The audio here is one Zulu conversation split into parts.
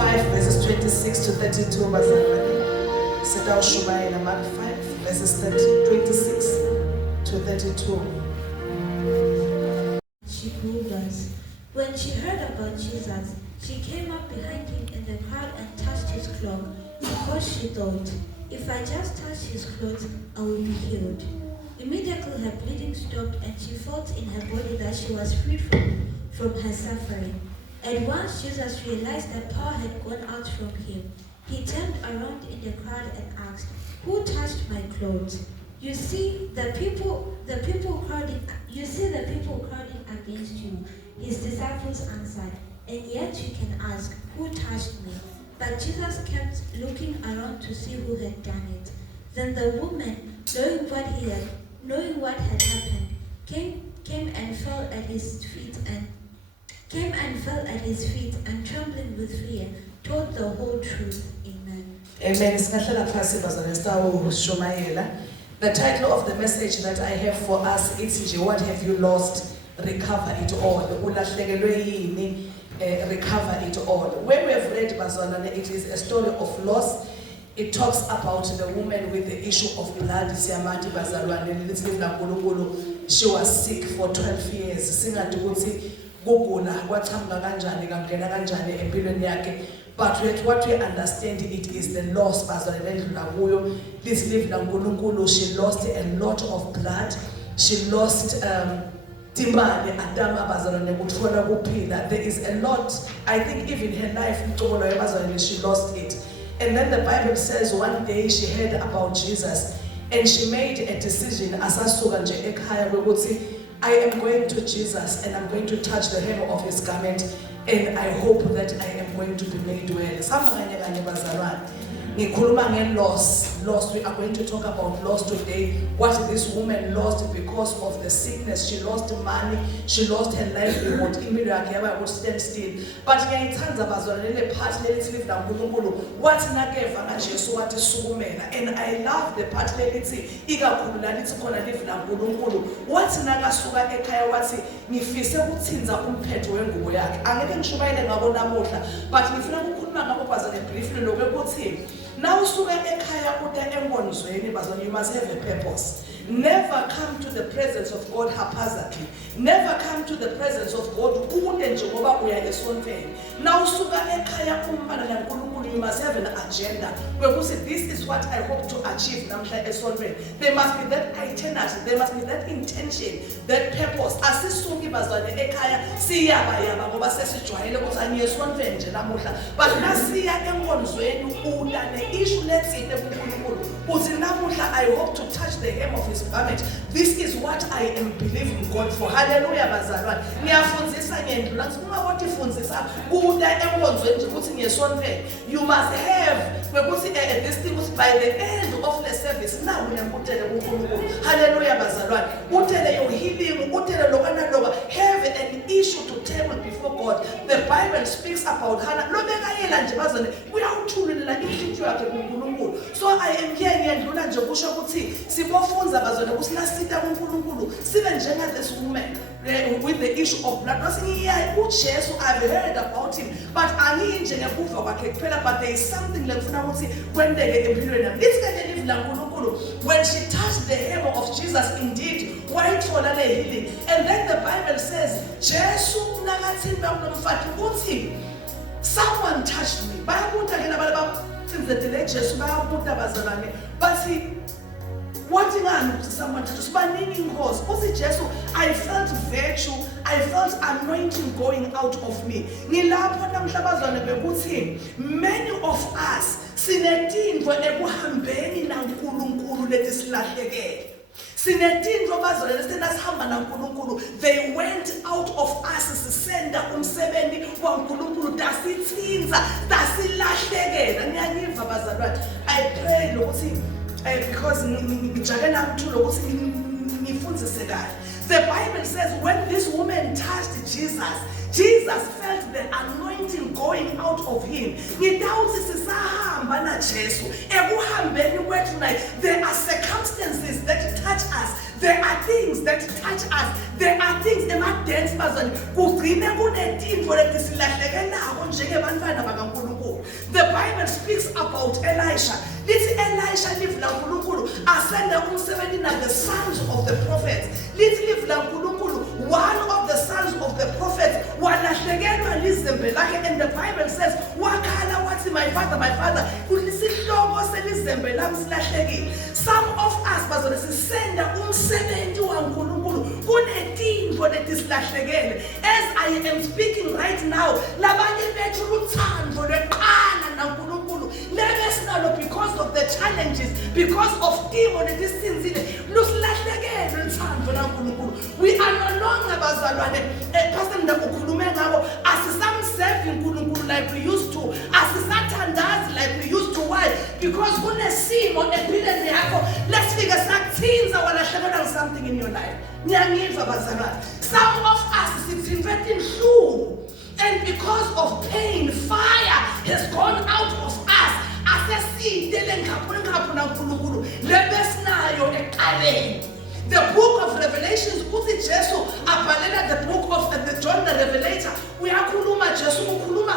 5 verses 26 to 32 bazalwane. Sitawushumayela Mark 5 verses 26 to 32. She moved us. When she heard about Jesus, she came up behind him in the crowd and touched his cloak, because she thought, if I just touch his clothes, I will be healed. Immediately her bleeding stopped and she felt in her body that she was freed from her suffering. At once Jesus realized that power had gone out from him. He turned around in the crowd and asked, "Who touched my clothes?" You see the people crowding against you. His disciples answered, "And yet you can ask, who touched me?" But Jesus kept looking around to see who had done it. Then the woman, knowing what had happened, came and fell at his feet and trembling with fear, told the whole truth. Amen. Amen. The title of the message that I have for us is "What have you lost? Recover it all." Recover it all. When we have read Bazalwane, it is a story of loss. It talks about the woman with the issue of blood. She was sick for 12 years. But what we understand, it is the loss. She lost a lot of blood. She lost there is a lot. I think even her life, she lost it. And then the Bible says one day she heard about Jesus and she made a decision. I am going to Jesus and I'm going to touch the hem of his garment, and I hope that I am going to be made well. Loss. We are going to talk about loss today. What this woman lost because of the sickness. She lost money. She lost her livelihood. Would stand still. But and I love the part now, you must have a purpose. Never come to the presence of God haphazardly. Never come to the presence of God. Now, you must have an agenda. This is what I hope to achieve. There must be that itinerary. There must be that intention, that purpose. But issue, let's say, I hope to touch the hem of his garment. This is what I am believing God for. Hallelujah, bazalwane. You must have this thing by the end of the service. Now we are hallelujah, bazalwane. Your healing, have an issue to table before God. The Bible speaks about Hannah. So I am here this woman with the issue of blood. I've heard about him, but there is something when she touched the hem of Jesus, indeed, white for the healing. And then the Bible says, someone touched me. But see, what someone touched I felt virtue, I felt anointing going out of me. Many of us they went out of us I pray because the Bible says when this woman touched Jesus felt the anointing going out of him. There are circumstances that touch us. There are things that touch us. There are things that dance person. about Elisha. Lithi Elisha live la uNkulunkulu asenda umsebenzi na the sons of the prophets. Lithi live la uNkulunkulu one of the sons of the prophets walahlekelwa lizembe lakhe, and the Bible says wakhala wathi my father ulisihloko selizembe lami silahlekile. Some of us bazona sisenda umsebenzi waNkulunkulu kunetinto letisilahlekele. As I am speaking right now, labanye bethu luthando lweqala naNkulunkulu lebesinalo because of the challenges, because of timo letisinzile lusilahlekele luthando naNkulunkulu. We are no longer bazalwane pastor ndakukhulume ngabo asisamserve uNkulunkulu like we used to, asisathandazi like we used to. Why? Because kunesimo empilweni yakho lesifika sakuthinza walahlekelwa something in your life. Ngiyangiva bazalwane, some of us sithinjwe inhlungu, and because of pain fire has gone out of us. Asesitele ngapho naNkulunkulu lebesinayo eqaleni. The book of Revelations, uthi Jesu abhalela the book of the John the Revelator, uyakhuluma Jesu ukhuluma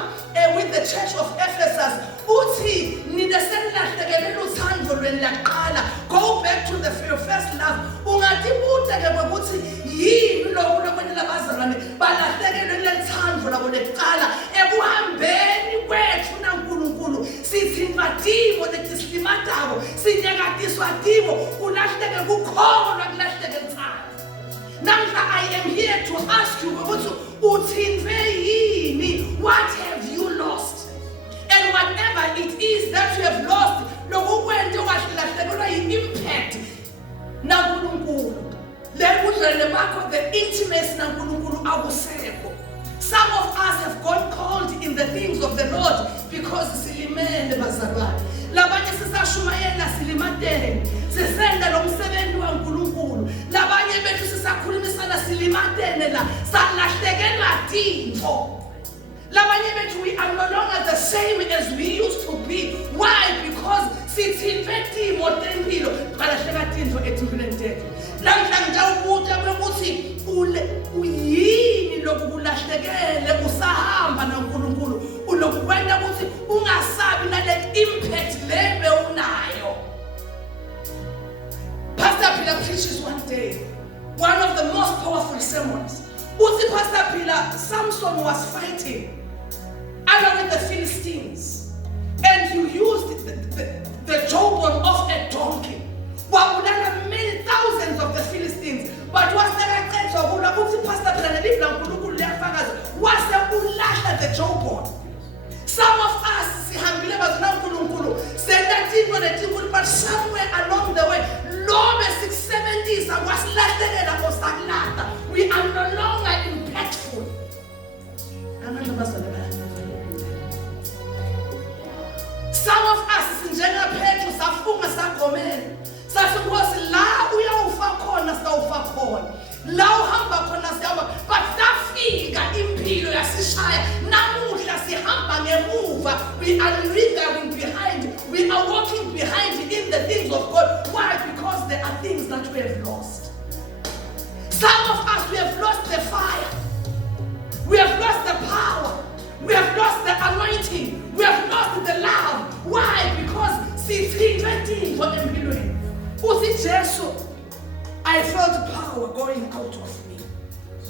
with the church of Ephesus, uthi nina senilahlekelwe uthando lwenu laqala. Go back to your first love. Ungatibuza ke ukuthi yini lokho lokwenela bazalwane balahlekelwe lethando labo leqala ekuhambeni kwethu naNkulunkulu. Sithintwa timo letislimatabo, sinyakatiswa timo, kulahleke kukholwa kulahleke thando. Namhla I am here to ask you ukuthi uthintwe yini? What have you lost? And whatever it is that you have lost, lokukwente wahlahlekelwa yi-impact naNkulunkulu. Lebudlelwane bakho, the intimacy naNkulunkulu akusekho. Some of us have got called in the things of the Lord because silimele bazalwane. Labanye sisashumayela silimatele, sisenda lo msebenzi waNkulunkulu. Labanye bethu sisakhulumisana silimatele la salahlekelwa timo. Labanye bethu we are no longer the same as we used to be. Why? Because sithintwe timo tempilo balahleka tinto etimpilweni tethu. Namhla ngijawubuza ukuthi uyini lokulahlekele usahamba naNkulunkulu ulokukwenda ukuthi ungasabi nale impact lebe unayo. Pastor Peter preaches one day one of the most powerful sermons. Uthi Pastor Peter, Samson was fighting along with the Philistines, and you used the jawbone of a donkey. Wabulala many thousands of the Philistines, but was never Pastor Peter was the jawbone. Some of us but somewhere along the way, we are no longer impactful. Some of us njengaphethu safunga sagomela sasinkosi la uyawufa khona sawufa khona, la uhamba khona siyahamba, but safika impilo yasishaya namuhla sihamba ngemuva. We are lingering behind, we are walking behind in the things of God. Why? Because there are things that we have lost. Some of us, we have lost the fire, we have lost the power, we have lost the anointing, we have lost the love. Why? Because sithinjwe for empilweni. Uthi Jesu, I felt power going out of me.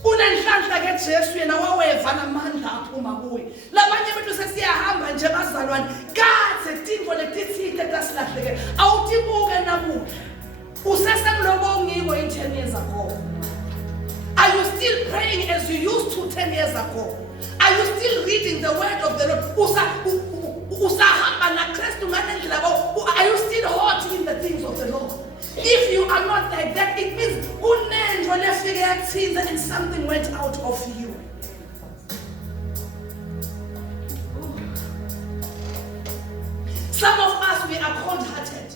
Unenhlanhla ke Jesu yena waweva namandla aphuma kuye. Labanye bethu sesiyahamba nje bazalwane, kaze tinto letithile tasilahleke. Awutibuke namuhla. Usesemlobo ongiko 10 years ago. Are you still praying as you used to 10 years ago? Are you still reading the word of the Lord? Are you still hot in the things of the Lord? If you are not like that, it means and something went out of you. Some of us, we are cold-hearted.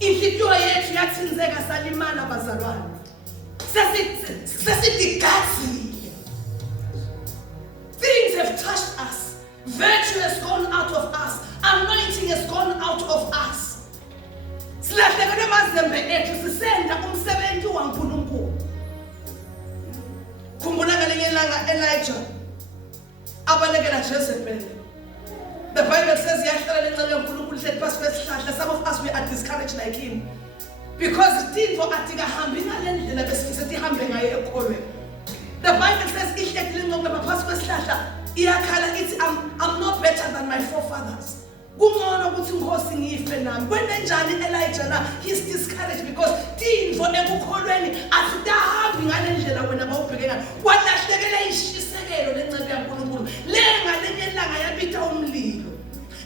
Inhliziyo yethu yathinzeka salimala bazalwane. Sesidigazile. Things have touched us. Virtue has gone out of us. Anointing has gone out of us. Silahlekelwe amazembe ethu sisenda umsebenzi waNkulunkulu. Khumbula ngelinye ilanga Elijah abalekela Jezebel. The Bible says, some of us, we are discouraged like him. Because the Bible says, I'm not better than my forefathers. He's discouraged because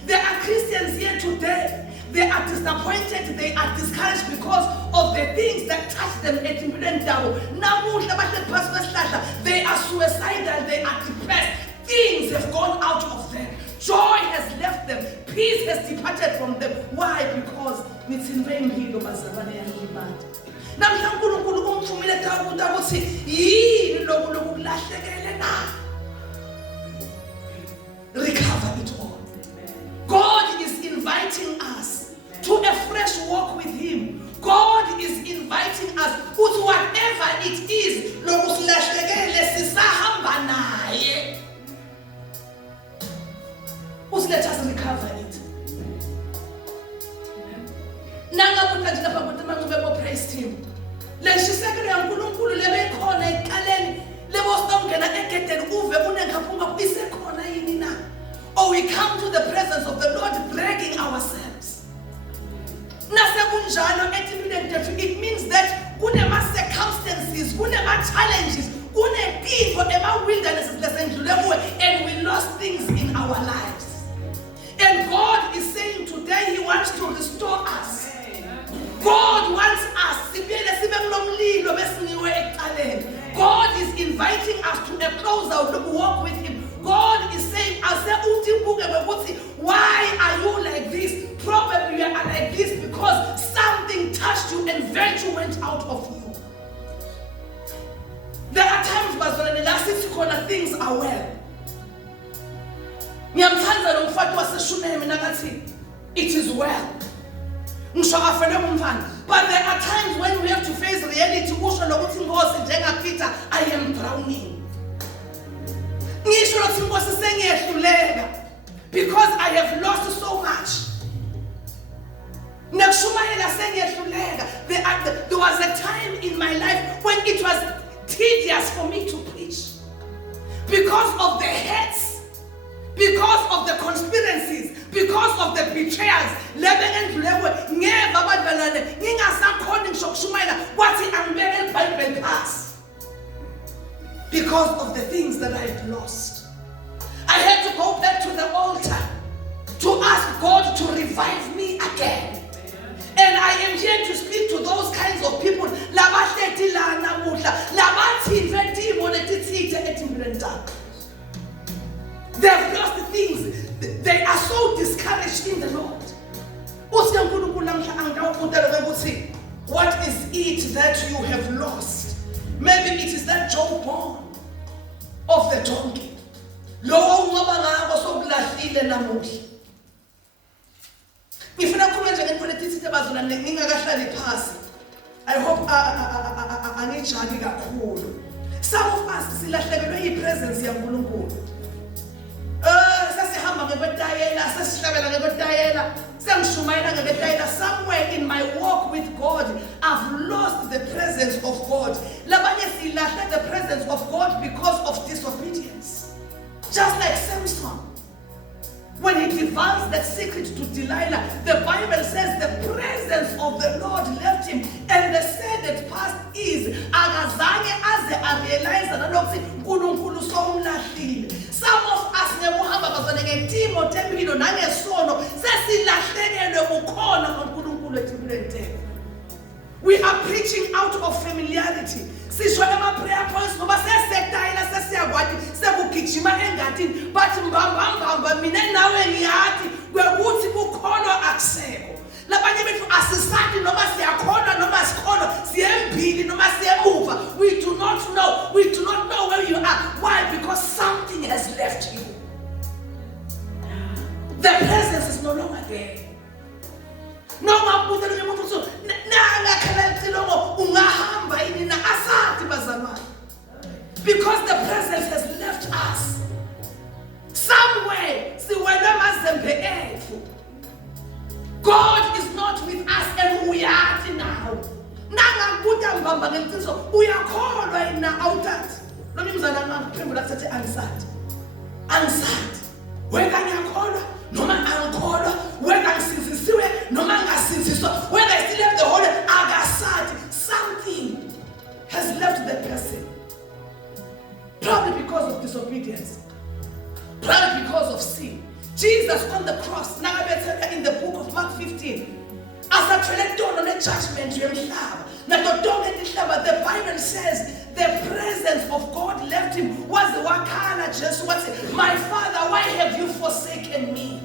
there are Christians here today. They are disappointed, they are discouraged because of the things that touch them. They are suicidal, they are depressed. Things have gone out of them. Joy has left them. Peace has departed from them. Why? Because it's in vain. Recover it all. God is inviting us to a fresh walk with Him. God is inviting us with whatever it is. Let us recover it. Praise Him. Or we come to the presence of the Lord dragging ourselves. It means that circumstances, challenges, and we lost things in our lives. And God is saying today He wants to restore us. God wants us. God is inviting us to a closer walk with Him. God is saying, why are you like this? Probably you are like this because something touched you and virtue went out of you. There are times when the last corner things are well. It is well. But there are times when we have to face reality. I am drowning. Because I have lost so much. There was a time in my life when it was tedious for me to preach. Because of the hurts, because of the conspiracies, because of the betrayals. Because of the things that I had lost. I had to go back to the altar to ask God to revive me again. And I am here to speak to those kinds of people. They've lost things. They are so discouraged in the Lord. What is it that you have lost? Maybe it is that jawbone of the donkey. I hope some of us presence somewhere in my walk with God, I've lost the presence of God. The presence of God because of disobedience. Just like Samson. When he divulged that secret to Delilah, the Bible says the presence of the Lord left him. And the said part is, some of us we are preaching out of familiarity. Prayer points, we do not know where you are. Why? Because something has left you. The presence is no longer there. Because the presence has left us. Somewhere, uhamba ngeqiniso uyakholwa yena awuthathi lo mzana angaphendula athi angisadi wena ngiyakholwa noma angikholwa wena ngisizisiwe noma ngasiziswa whether I still have the whole akasadi something has left that person probably because of disobedience probably because of sin. Jesus on the cross in the book of Mark 15 asathwele tono ne-judgment yemhlaba nato tonke imihlaba. The Bible says the presence of God left him. Was wakhala Jesu wathi, my Father, why have you forsaken me?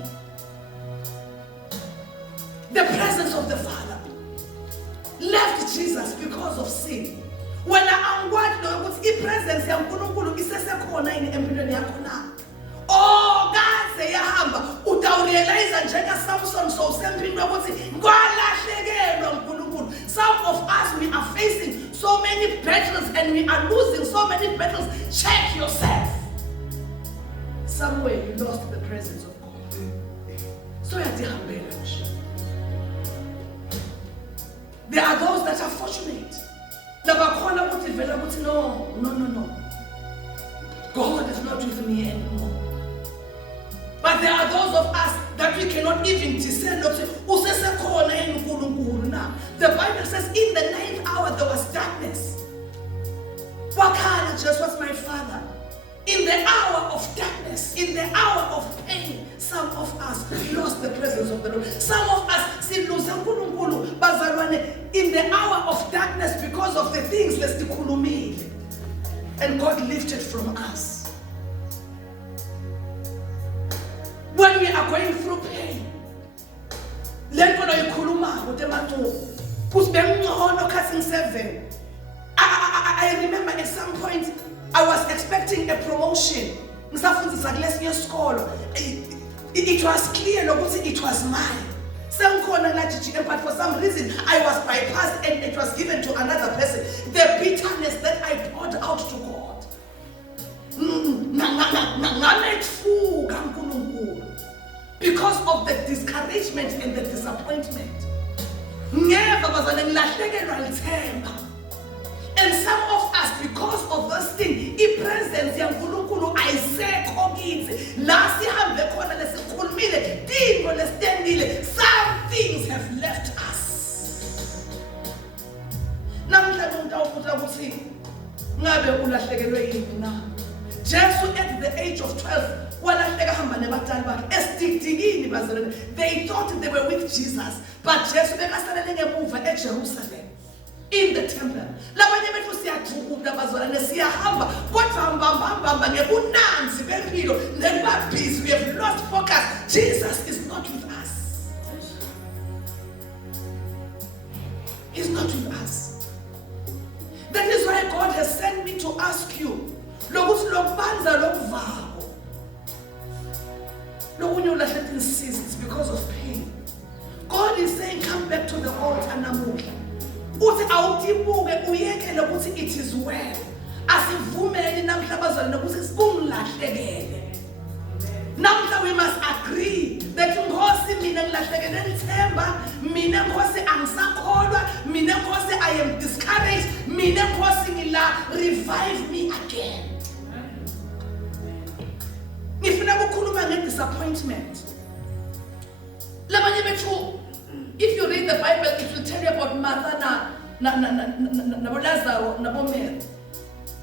The presence of the Father left Jesus because of sin. When I angwathi lo ukuthi ipresence yaNkulunkulu isesekhona yini empilweni yakho na? Oh, kaze yahamba utawurealize njengaSamson sowusempini ukuthi kwalahlekelwa uNkulunkulu. Some of us, we are facing so many battles and we are losing so many battles. Check yourself. Somewhere you lost the presence of God. So yadihambela nje. There are those that are fortunate. Labakhona ukuthi vela ukuthi no. God is not with me anymore. But there are those of us that we cannot even discern. The Bible says in the 9th hour there was darkness. Wakhala just was my Father. In the hour of darkness, in the hour of pain, some of us lost the presence of the Lord. Some of us in the hour of darkness because of the things and God lifted from us. When we are going through pain, I remember at some point I was expecting a promotion. It was clear it was mine. But for some reason I was bypassed and it was given to another person. The bitterness that I poured out to God. Because of the discouragement and the disappointment. And some of us, because of those things, presence some things have left us. Jesus at the age of 12, they thought they were with Jesus, but Jesus at Jerusalem. In the temple. We have lost focus. Jesus is not with us. He's not with us. That is why God has sent me to ask you. It's because of pain. God is saying, come back to the altar. It is well. Now we must agree that I am discouraged. Revive me again. If you never could disappointment, if you read the Bible, it will tell you about Martha na Lazarus na Mary.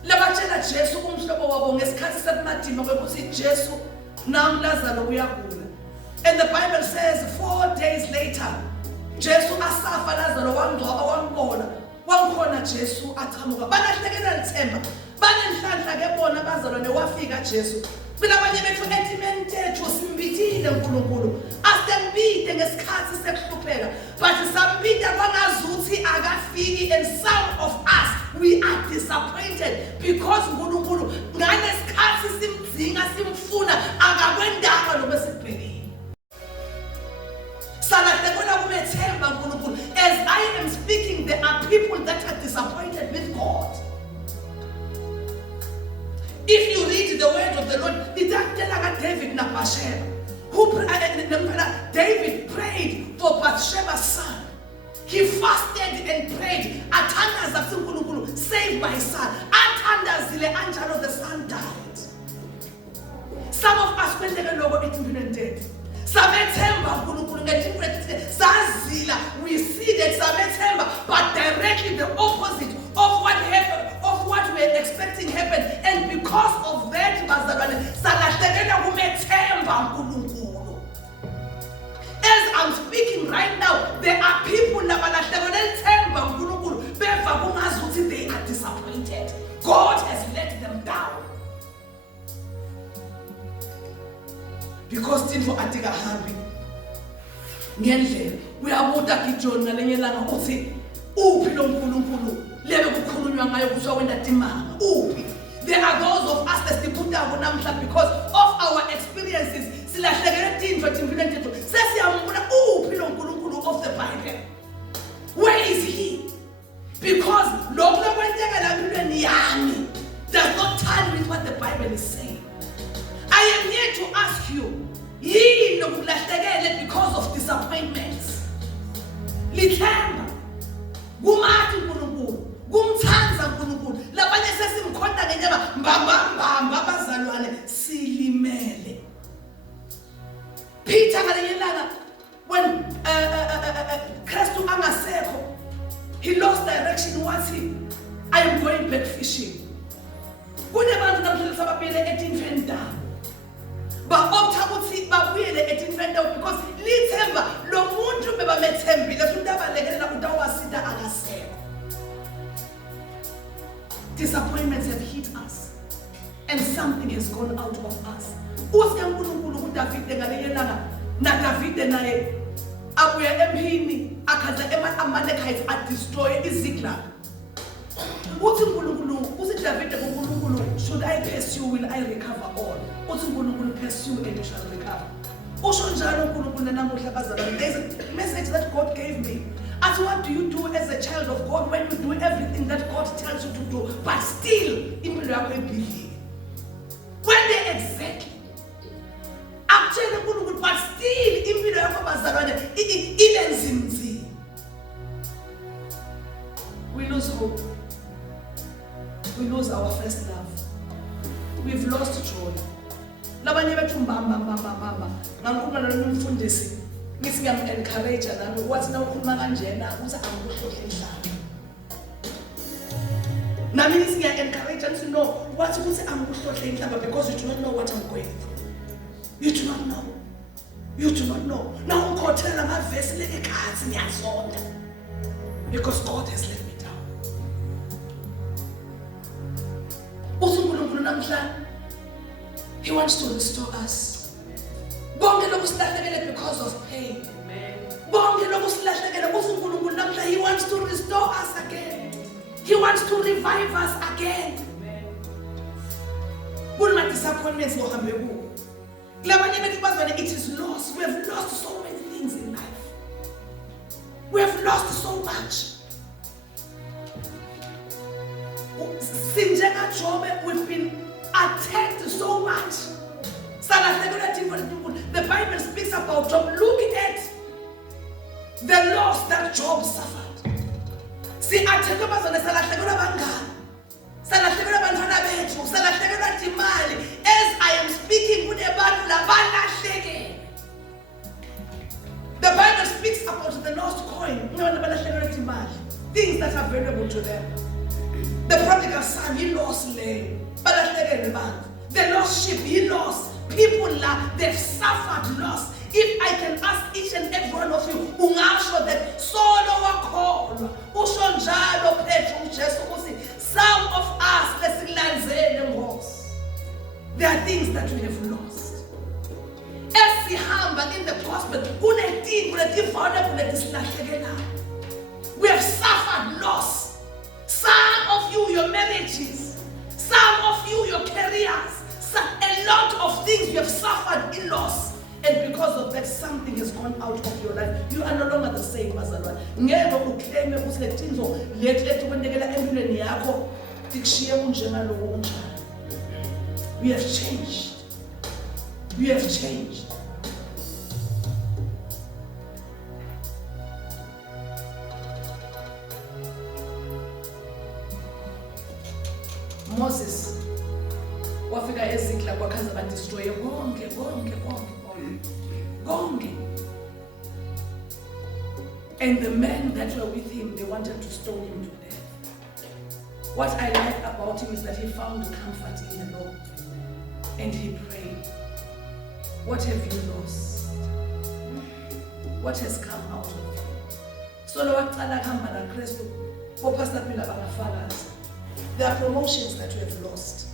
Labatshela Jesu umhlobo wabo ngesikhathi semadima kwekuthi Jesu nam Lazarus uyagula. And the Bible says 4 days later, Jesu asafa Lazarus wangcwaba wangkhona Jesu aqhamuka. Balahlekela lithemba. Banenhlanhla ke bona bazalwane wafika Jesu. Abanye bethu etimentethu simbithile uNkulunkulu asembide ngesikhathi sekuhlupheka but sambide kwangazuthi akafiki, and some of us we are disappointed because uNkulunkulu nganesikhathi simdzinga simfuna akakwendanga lobesikubhekile. Salahlekela kumethemba uNkulunkulu. As I am speaking, there are people that are disappointed with God. If you read the word of the Lord, David na Bathsheba, David prayed for Bathsheba's son. He fasted and prayed. Athandaza kuthi uNkulunkulu, save my son. Athandazile anjalo, the son died. Some of us kwendeke lokho ethi Samethemba uNkulunkulu ngedifferent sazila, we see that samethemba, but directly the opposite of what happened, of what we are expecting happened, and because of that bazalwane salahlekelwa kumethemba uNkulunkulu. As I'm speaking right now, there are people labalahlekelwe ithemba uNkulunkulu beva kungazuthi they are disappointed. God has let them down. Because tintfo atikahambi ngendlela. Uyabuta kiJohn ngalenye langa uthi uphi lo uNkulunkulu lebe kukhulunywa ngayo kusho wenda timanga uphi. There are those of us esibutako namhla because of our experiences silahlekele tintfo tintfo sesiyambona uphi lo uNkulunkulu of the Bible. Where is he? Because lokho lokwenteka la empilweni yami does not tally with what the Bible is saying. I am here to ask you, yini lokulahlekele because of disappointments? Lithemba kumathi uNkulunkulu, kumthanza uNkulunkulu. Labanye sesimkhonda ngenyama mbamba bazalwane silimele. Peter ngalenye langa when Kristu angasekho, he lost direction. What's he? I am going back fishing. Kunebantu namhlanje sababele etinfeni down. Ba-opta ukuthi babuyele etinfeni down because lithemba lo muntu bebamethembile futhi abalekelela utawasida akasekho. Disappointments have hit us and something has gone out of us. Uske uNkulunkulu kuDavide ngalenye langa na Davide naye abuya emphini akhaza ama-Amalekites destroy iZiklag. Uthi uNkulunkulu uthi Davide kuNkulunkulu, should I pursue, will I recover all? Uthi uNkulunkulu, pursue and you shall recover. Usho njalo uNkulunkulu namuhla bazalwane. There's a message that God gave me. As what do you do as a child of God when you do everything that God tells you to do, but still impilo yakho ibhidlile? When they exactly akutshela uNkulunkulu, but still impilo yakho bazalwane ibe nzima. We lose hope. We lose our first love. We've lost joy. Labanye bethu mbamba ngakhuluma nomfundisi ngithi ngiyam-encourage nami wathi na ukhuluma kanjena uthi angikuhlohle inhlamba. Nami ngithi ngiya-encourage ngithi no, wathi ukuthi angikuhlohle inhlamba because you do not know what I'm going through. You do not know. You do not know. Now ungikhothela amavesi lekhathi ngiyazonda because God has let me down. uNkulunkulu namhla he wants to restore us. Bonke lokusilahlekele because of pain. Bonke lokusilahlekele uNkulunkulu namhla he wants to restore us again. He wants to revive us again. Kunma disappointments ngohambe kuwo. Labanye bethu bazwane it is lost. We have lost so many things in life. We have lost so much. Sinjenga Job, we've been attacked so much. The Bible speaks about Job. Look at the loss that Job suffered. See, attack bazone salahlekelwa bangani. Salahlekelwa bantwana bethu, salahlekelwa timali. As I am speaking kunebantu labalahlekile. The Bible speaks about the lost coin. Things that are valuable to them. The prodigal son, he lost land. The lost sheep, he lost. People, they've suffered loss. If I can ask each and every one of you, ungasho that solo wakholwa, usho njalo Petru uJesu ukuthi some of us lesilandzele ngosi. There are things that we have lost. As sihamba in the gospel, kunetinto letivona kuletisilahlekelana. We have suffered loss. Some of you, your marriages. Some of you, your careers. A lot of things you have suffered in loss. And because of that, something has gone out of your life. You are no longer the same as a man. Ngeke ukleme ukuthi letinto lethi kwendekela empilweni yakho tikushiye kunjengalo kunjalo. We have changed. We have changed. Moses wafika eZiklag kwakhaza badestroye konke. And the men that were with him, they wanted to stone him to death. What I like about him is that he found comfort in the Lord. And he prayed. What have you lost? What has come out of you? So there are promotions that we have lost.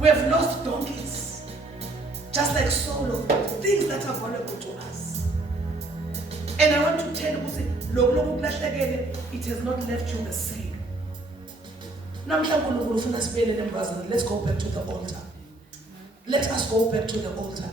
We have lost donkeys. Just like Solo, things that are valuable to us. And I want to tell you, it has not left you the same. Now, let's go back to the altar. Let us go back to the altar.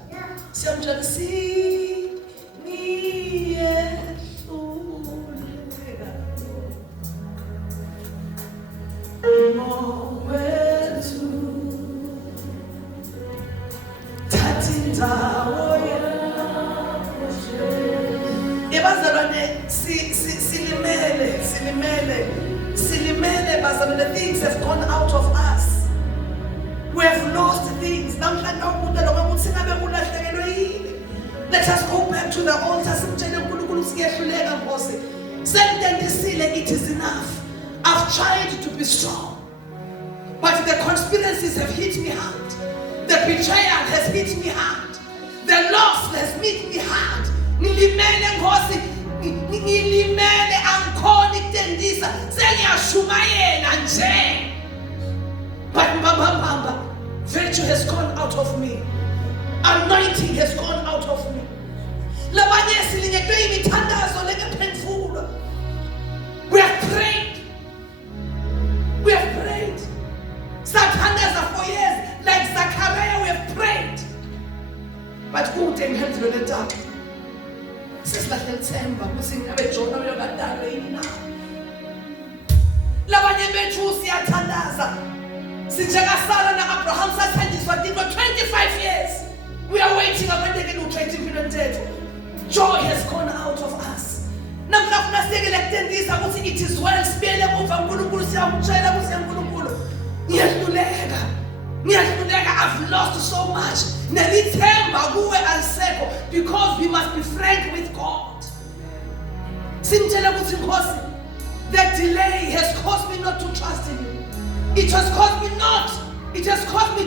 The things have gone out of us. We have lost things. Let us go back to the altar. It is enough. I've tried to be strong, but the conspiracies have hit me hard. The betrayal has hit me hard. The loss has hit me hard. Nilimele angikhona ikutendisa sengiyashumayela nje. But mbamba, virtue has gone out of me. Anointing has gone out of me. Labanye silinyetwe imithandazo lekephendvulwa. We have prayed. We have prayed. Sathandaza for years, like Zachariah, we have prayed. But who take hands on the dark? Sesilahle ithemba ukuthi ngabe Jona uyokadala yini na. Labanye bethu siyathandaza. Sinjengasara na Abraham sathandiswa for 25 years. We are waiting abandeke ukhetha impilo ntetho. Joy has gone out of us. Namhla funa sikele kutendisa ukuthi it is well sibele kuva uNkulunkulu siyamtshela ukuthi uNkulunkulu ngiyahluleka. I've lost so much. Because we must be frank with God. The delay has caused me not to trust in you. It has caused me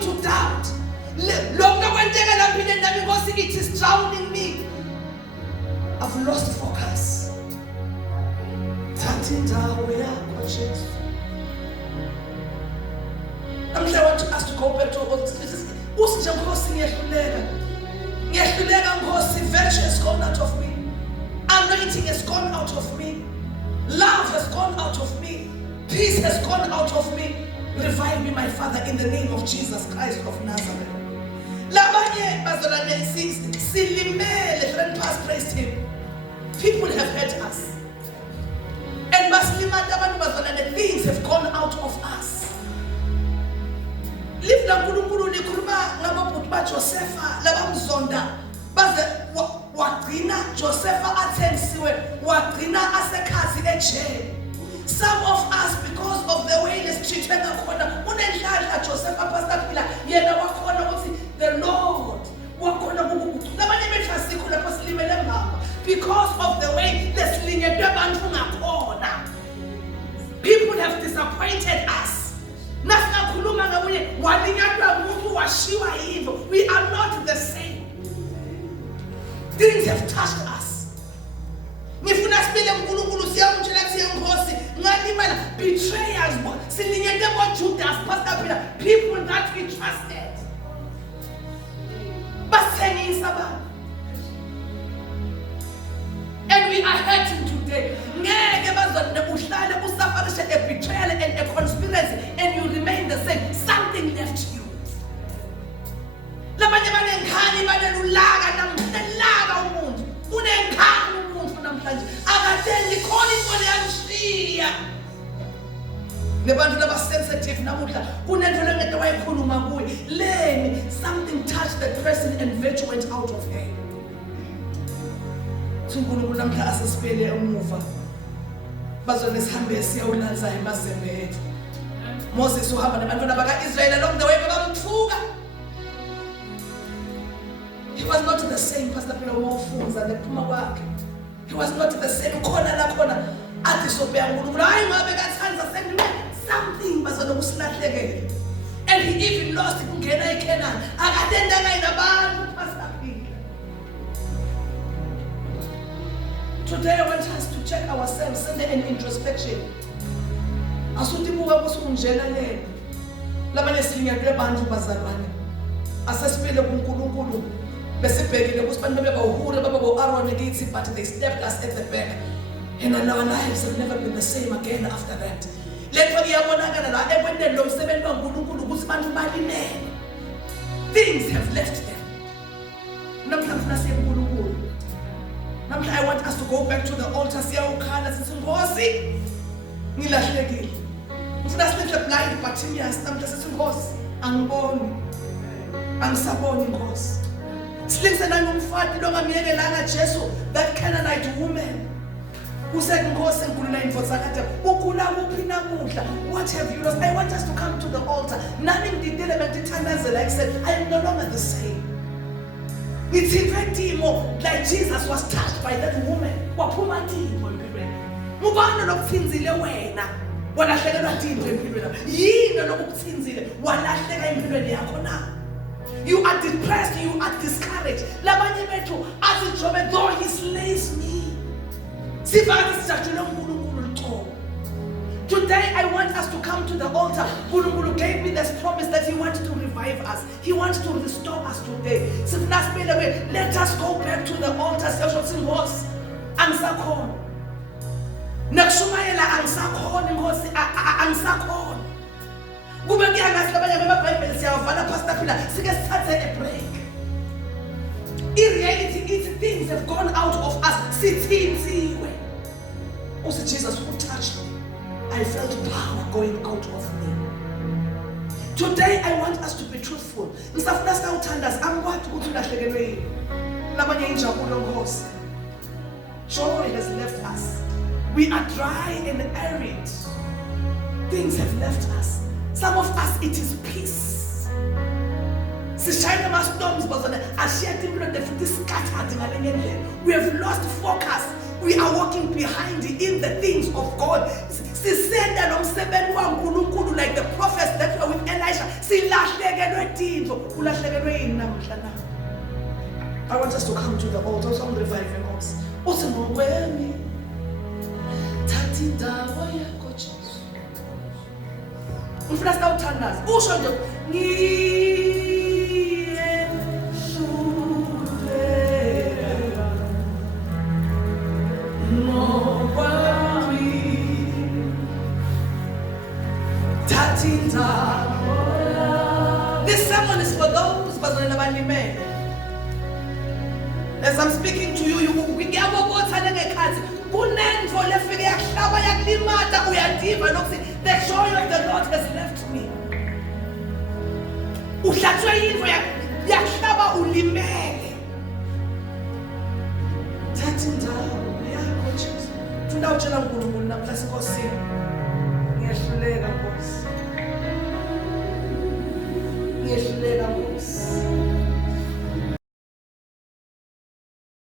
to doubt. It is drowning me. I've lost focus. I want us to go back to what virtue has gone out of me. Anointing has gone out of me. Love has gone out of me. Peace has gone out of me. Revive me, my Father, in the name of Jesus Christ of Nazareth. Praised him. People have hurt us. And things have gone out of us. Live la nkulunkulu likhuluma ngabobhuti baJosepha labamzonda baze wagcina Josepha athensiwe wagcina asekhazi ejele. Some of us, because of the way let's treat ngakhona unenhlanhla Josepha pastor yena wakhona ukuthi the Lord wakhona labanye bethu asikho lapho silimele mama because of the way lesilinyetwe abantu ngakhona. People have disappointed us. We are not the same. Things have touched us. Betrayers, people that we trusted. And we are hurting today. A betrayal and a conspiracy, and you remain the same. Something left you. Something touched that person and virtue went out of him. bazwane sihambe siyawulanza emazembe ethu. Moses uhamba nabantwana baka-Israyeli along the way babamthuka. He was not the same, Pastor Philo Mofunza nephuma kwakhe. He was not the same. Khona la khona athi sobheka uNkulunkulu hayi ngabe kathanza something bazwane kusilahlekele. And he even lost ukungena eKenani. Akatendanga inabantu Pastor Philo. Today I want us to check ourselves, send an introspection. Asutibuka kusunjelalele. Labanye silinya kule bantu bazalwane. Asesifile kuNkulunkulu. Besibhekile kusibantu bebawuhure babawu-Aaron kithi, but they stepped us at the back. And our lives have never been the same again after that. Letho kuyabonakala la ekwendeni lo msebenzi kaNkulunkulu ukuthi bantu balimele. Things have left them. Namhlanje nasiye kuNkulunkulu. Namhlanje I want us to go back to the altar siyawukhala sithi Nkosi ngilahlekile. Ngifuna silehle blind Bartimaeus namhlanje sithi Nkosi angiboni. Angisaboni Nkosi. Silingise nangumfati lo ngamyekelanga Jesu, that Canaanite woman. Usaid Nkosi ngikhulula indvodza zakhe ukhula kuphi namuhla? What have you lost? I want us to come to the altar. Nami ngididile bengithandazela I said I am no longer the same. It's even like Jesus was touched by that woman. Waphuma ndimo empilweni. Ngubani lokuthinzile wena? Walahlekelwa ndimo empilweni. Yini lokukuthinzile? Walahleka empilweni yakho na? You are depressed, you are discouraged. Labanye bethu azijobe though he slays me. Today I want us to come to the altar. Nkulunkulu gave me this promise that he wants to revive us. He wants to restore us today. Let us go back to the altar. Angisakhona. Nakushumayela angisakhona Nkosi angisakhona. Kube kuyangathi labanye bamaBhayibheli siyavala Pastor Phila sike sithathe a break. In reality, it's things have gone out of us. Sithinziwe. Also Jesus who touched me. I felt power going out of me. Today I want us to be truthful. Ngisafuna sawuthandaza angikwazi ukuthi ulahlekelwe yini. Labanye injabulo Nkosi. Joy has left us. We are dry and arid. Things have left us. Some of us it is peace. We have lost focus. We are walking behind in the things of God. Like the prophets that were with Elisha. I want us to come to the altar. Some reviving us. Ufuna sawuthandaza usho nje this sermon is for those bazalwane abalimele. As I'm speaking to you, ngiyabobotha ngekhathi kunento lefike yakuhlaba yakulimata uyadiva lokuthi the joy of the Lord has left me. Uhlathwe yinto yakuhlaba ulimele. Thathi indawo yakho Jesu. Funa utshela uNkulunkulu namhlanje Nkosi. Ngiyahluleka Nkosi. Ngiyahluleka